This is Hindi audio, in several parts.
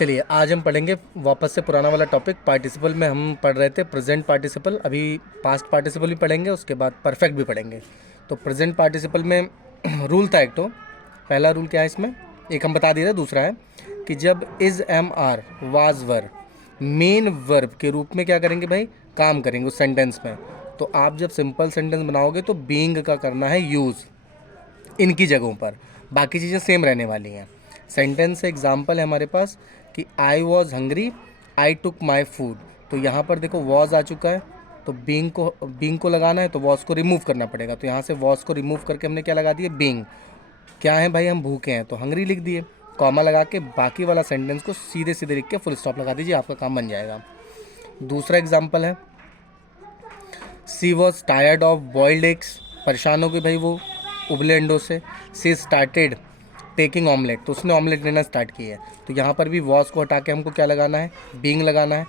चलिए आज हम पढ़ेंगे वापस से पुराना वाला टॉपिक। पार्टिसिपल में हम पढ़ रहे थे प्रेजेंट पार्टिसिपल, अभी पास्ट पार्टिसिपल भी पढ़ेंगे, उसके बाद परफेक्ट भी पढ़ेंगे। तो प्रेजेंट पार्टिसिपल में रूल था एक, तो पहला रूल क्या है इसमें, एक हम बता दिए थे, दूसरा है कि जब is am are was were main verb के रूप में क्या करेंगे भाई, काम करेंगे उस सेंटेंस में। तो आप जब सिंपल सेंटेंस बनाओगे तो बीइंग का करना है यूज़ इनकी जगहों पर, बाकी चीज़ें सेम रहने वाली हैं। सेंटेंस एग्जाम्पल है हमारे पास कि I was hungry I took my food. तो यहाँ पर देखो वॉज आ चुका है, तो बींग को लगाना है तो वॉज को रिमूव करना पड़ेगा। तो यहाँ से वॉज को रिमूव करके हमने क्या लगा दिया, बींग। क्या है भाई, हम भूखे हैं तो हंग्री लिख दिए, कॉमा लगा के बाकी वाला सेंटेंस को सीधे सीधे लिख के फुल स्टॉप लगा दीजिए, आपका काम बन जाएगा। दूसरा एग्जाम्पल है she was tired of boiled eggs, परेशान हो गई भाई वो उबले अंडों से। सी स्टार्टेड टेकिंग ऑमलेट, तो उसने ऑमलेट लेना स्टार्ट किया है। तो यहाँ पर भी वॉज को हटा के हमको क्या लगाना है, बीइंग लगाना है।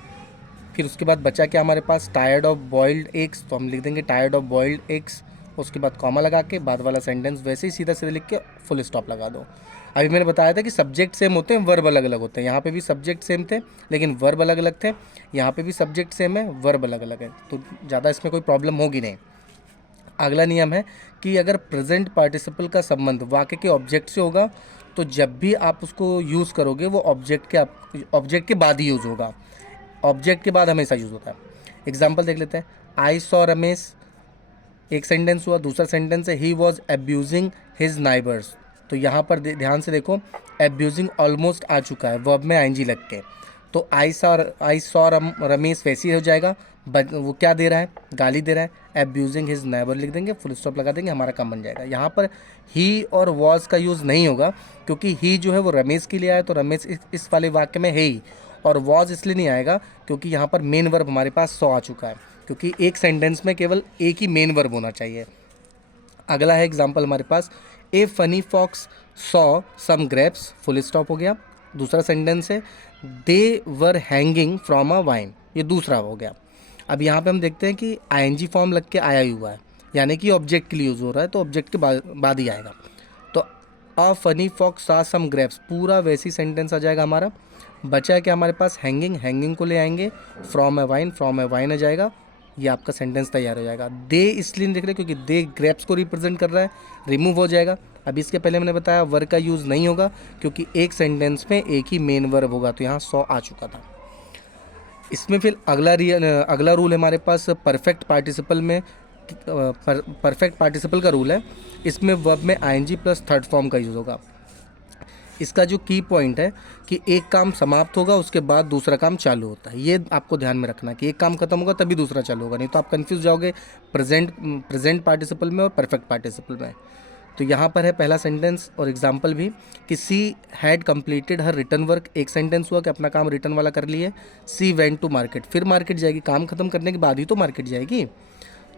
फिर उसके बाद बचा क्या हमारे पास, टायर्ड ऑफ बॉइल्ड एग्स, तो हम लिख देंगे टायर्ड ऑफ बॉइल्ड एग्स। उसके बाद कॉमा लगा के बाद वाला सेंटेंस वैसे ही सीधा सीधा लिख के फुल स्टॉप लगा दो। अभी मैंने बताया था कि सब्जेक्ट सेम होते हैं, वर्ब अलग अलग होते हैं। यहाँ पे भी सब्जेक्ट सेम थे लेकिन वर्ब अलग अलग थे, यहाँ पे भी सब्जेक्ट सेम है, वर्ब अलग अलग है, तो ज़्यादा इसमें कोई प्रॉब्लम होगी नहीं। अगला नियम है कि अगर प्रेजेंट पार्टिसिपल का संबंध वाक्य के ऑब्जेक्ट से होगा तो जब भी आप उसको यूज़ करोगे वो ऑब्जेक्ट के बाद ही यूज़ होगा, ऑब्जेक्ट के बाद हमेशा यूज़ होता है। एग्जाम्पल देख लेते हैं, आई सॉ रमेश, एक सेंटेंस हुआ। दूसरा सेंटेंस है he was abusing his neighbours. तो यहाँ पर ध्यान से देखो, एब्यूजिंग ऑलमोस्ट आ चुका है वर्ब में आईएनजी लग के, तो आई सॉ रमेश वैसे ही हो जाएगा, बट वो क्या दे रहा है, गाली दे रहा है, एब्यूजिंग हिज नाइबर लिख देंगे, फुल स्टॉप लगा देंगे, हमारा काम बन जाएगा। यहाँ पर ही और वॉज का यूज़ नहीं होगा क्योंकि ही जो है वो रमेश के लिए आया, तो रमेश इस वाले वाक्य में है ही, और वॉज इसलिए नहीं आएगा क्योंकि यहाँ पर मेन वर्ब हमारे पास सॉ आ चुका है, क्योंकि एक सेंटेंस में केवल एक ही मेन वर्ब होना चाहिए। अगला है एग्जाम्पल हमारे पास, a funny fox saw some grapes, full stop हो गया। दूसरा सेंटेंस है they were hanging from a vine, ये दूसरा हो गया। अब यहाँ पे हम देखते हैं कि आईएनजी फॉर्म लग के आया ही हुआ है, यानी कि ऑब्जेक्ट के लिए यूज़ हो रहा है, तो ऑब्जेक्ट के बाद ही आएगा। तो a funny fox saw some grapes पूरा वैसी सेंटेंस आ जाएगा हमारा। बचा है कि हमारे पास हैंगिंग, हैंगिंग को ले आएंगे, फ्रॉम ए वाइन आ जाएगा, ये आपका सेंटेंस तैयार हो जाएगा। दे इसलिए नहीं देख रहे क्योंकि दे ग्रेप्स को रिप्रेजेंट कर रहा है, रिमूव हो जाएगा। अभी इसके पहले मैंने बताया वर्ब का यूज़ नहीं होगा क्योंकि एक सेंटेंस में एक ही मेन वर्ब होगा, तो यहाँ सॉ आ चुका था। इसमें फिर अगला रूल है हमारे पास परफेक्ट पार्टिसिपल में। परफेक्ट पार्टिसिपल का रूल है, इसमें वर्ब में आईएनजी प्लस थर्ड फॉर्म का यूज़ होगा। इसका जो की पॉइंट है कि एक काम समाप्त होगा उसके बाद दूसरा काम चालू होता है, ये आपको ध्यान में रखना कि एक काम खत्म होगा तभी दूसरा चालू होगा, नहीं तो आप कंफ्यूज जाओगे प्रेजेंट पार्टिसिपल में और परफेक्ट पार्टिसिपल में। तो यहाँ पर है पहला सेंटेंस और एग्जाम्पल भी कि she had completed her written work, एक सेंटेंस हुआ कि अपना काम रिटर्न वाला कर लिए। सी वेंट टू मार्केट, फिर मार्केट जाएगी, काम खत्म करने के बाद ही तो मार्केट जाएगी।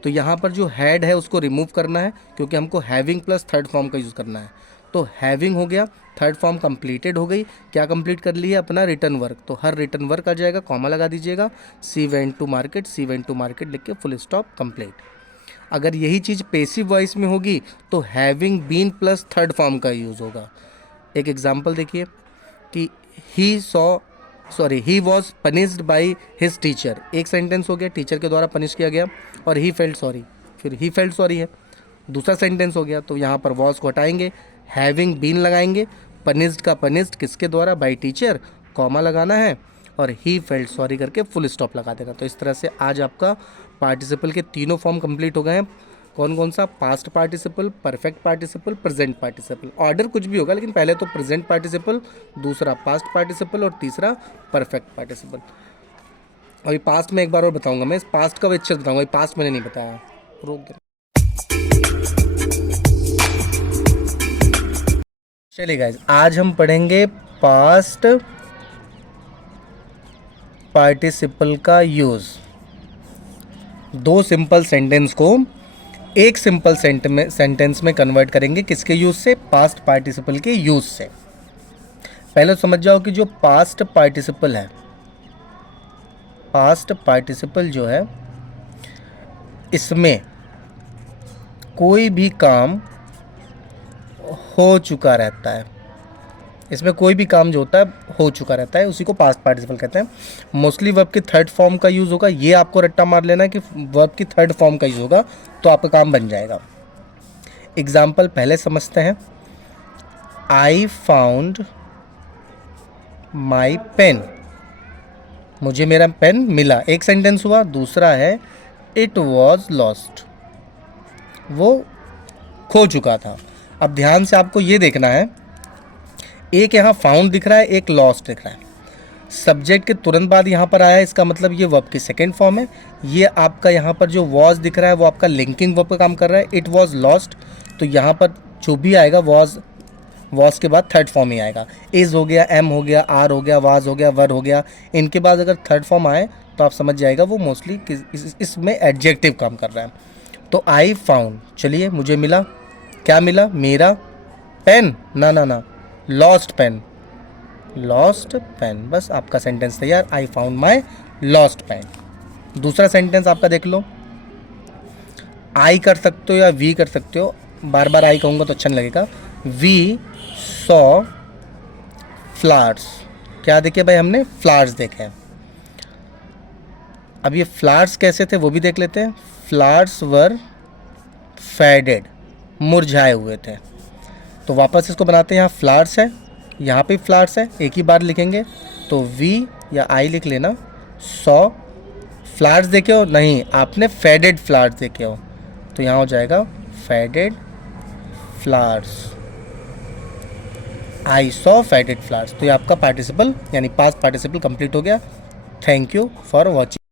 तो यहाँ पर जो हैड है उसको रिमूव करना है क्योंकि हमको हैविंग प्लस थर्ड फॉर्म का यूज़ करना है। तो हैविंग हो गया, थर्ड फॉर्म कंप्लीटेड हो गई, क्या कंप्लीट कर लिया, अपना रिटर्न वर्क, तो हर रिटर्न वर्क आ जाएगा, कॉमा लगा दीजिएगा, सी वेंट टू मार्केट लिख के फुल स्टॉप कंप्लीट। अगर यही चीज़ पेसिव वॉइस में होगी तो having been plus third form का यूज़ होगा। एक एग्जांपल देखिए कि he was punished by his teacher, एक सेंटेंस हो गया, टीचर के द्वारा पनिश किया गया, और ही फेल्ट सॉरी, फिर ही फेल्ट सॉरी है, दूसरा सेंटेंस हो गया। तो यहाँ पर वॉज को हटाएंगे, हैविंग बीन लगाएंगे, पनिश्ड का पनिश्ड किसके द्वारा, बाई टीचर, कॉमा लगाना है, और ही फेल्ट सॉरी करके फुल स्टॉप लगा देना। तो इस तरह से आज आपका पार्टिसिपल के तीनों फॉर्म कंप्लीट हो गए हैं। कौन कौन सा, past participle, perfect participle, present participle. Order कुछ भी होगा लेकिन पहले तो प्रेजेंट पार्टिसिपल, दूसरा पास्ट पार्टिसिपल और तीसरा परफेक्ट पार्टिसिपल। अभी पास्ट में एक बार और बताऊंगा, मैं इस पास्ट का अच्छे से बताऊंगा, पास्ट मैंने नहीं बताया, रोक दे। चलिए गाइस, आज हम पढ़ेंगे पास्ट पार्टिसिपल का यूज़। दो सिंपल सेंटेंस को एक सिंपल सेंटेंस में कन्वर्ट करेंगे, किसके यूज़ से, पास्ट पार्टिसिपल के यूज़ से। पहले समझ जाओ कि जो पास्ट पार्टिसिपल है, पास्ट पार्टिसिपल जो है इसमें कोई भी काम हो चुका रहता है, इसमें कोई भी काम जो होता है हो चुका रहता है, उसी को पास्ट पार्टिसिपल कहते हैं। मोस्टली वर्ब की थर्ड फॉर्म का यूज़ होगा, ये आपको रट्टा मार लेना है कि वर्ब की थर्ड फॉर्म का यूज़ होगा तो आपका काम बन जाएगा। एग्जाम्पल पहले समझते हैं। आई फाउंड माई पेन, मुझे मेरा पेन मिला, एक सेंटेंस हुआ। दूसरा है इट वॉज लॉस्ट, वो खो चुका था। अब ध्यान से आपको ये देखना है, एक यहाँ फाउंड दिख रहा है, एक लॉस्ट दिख रहा है। सब्जेक्ट के तुरंत बाद यहाँ पर आया है, इसका मतलब ये वर्ब की सेकेंड फॉर्म है। ये आपका यहाँ पर जो वॉज दिख रहा है वो आपका लिंकिंग वर्ब का काम कर रहा है। इट वॉज लॉस्ट, तो यहाँ पर जो भी आएगा वॉज के बाद थर्ड फॉर्म ही आएगा। इज़ हो गया, एम हो गया, आर हो गया, वाज हो गया, वर हो गया, इनके बाद अगर थर्ड फॉर्म आए तो आप समझ जाएगा वो मोस्टली इसमें एडजेक्टिव काम कर रहा है। तो आई फाउंड, चलिए मुझे मिला, क्या मिला? मेरा पेन, ना लॉस्ट पेन, लॉस्ट पेन, बस आपका सेंटेंस तैयार। I found my lost pen. दूसरा सेंटेंस आपका देख लो, आई कर सकते हो या वी कर सकते हो, बार बार आई कहूँगा तो अच्छा नहीं लगेगा। वी सॉ फ्लावर्स, क्या देखे भाई? हमने फ्लावर्स देखे। अब ये फ्लावर्स कैसे थे वो भी देख लेते हैं। फ्लावर्स वर फेडेड, मुरझाए हुए थे। तो वापस इसको बनाते हैं, यहाँ फ्लावर्स है, यहाँ पे फ्लावर्स है, एक ही बार लिखेंगे तो वी या आई लिख लेना। सॉ फ्लावर्स देखे हो? नहीं, आपने फेडेड फ्लावर्स देखे हो, तो यहाँ हो जाएगा faded flowers. I saw faded flowers. तो ये आपका पार्टिसिपल यानी पास्ट पार्टिसिपल कंप्लीट हो गया। Thank you for watching.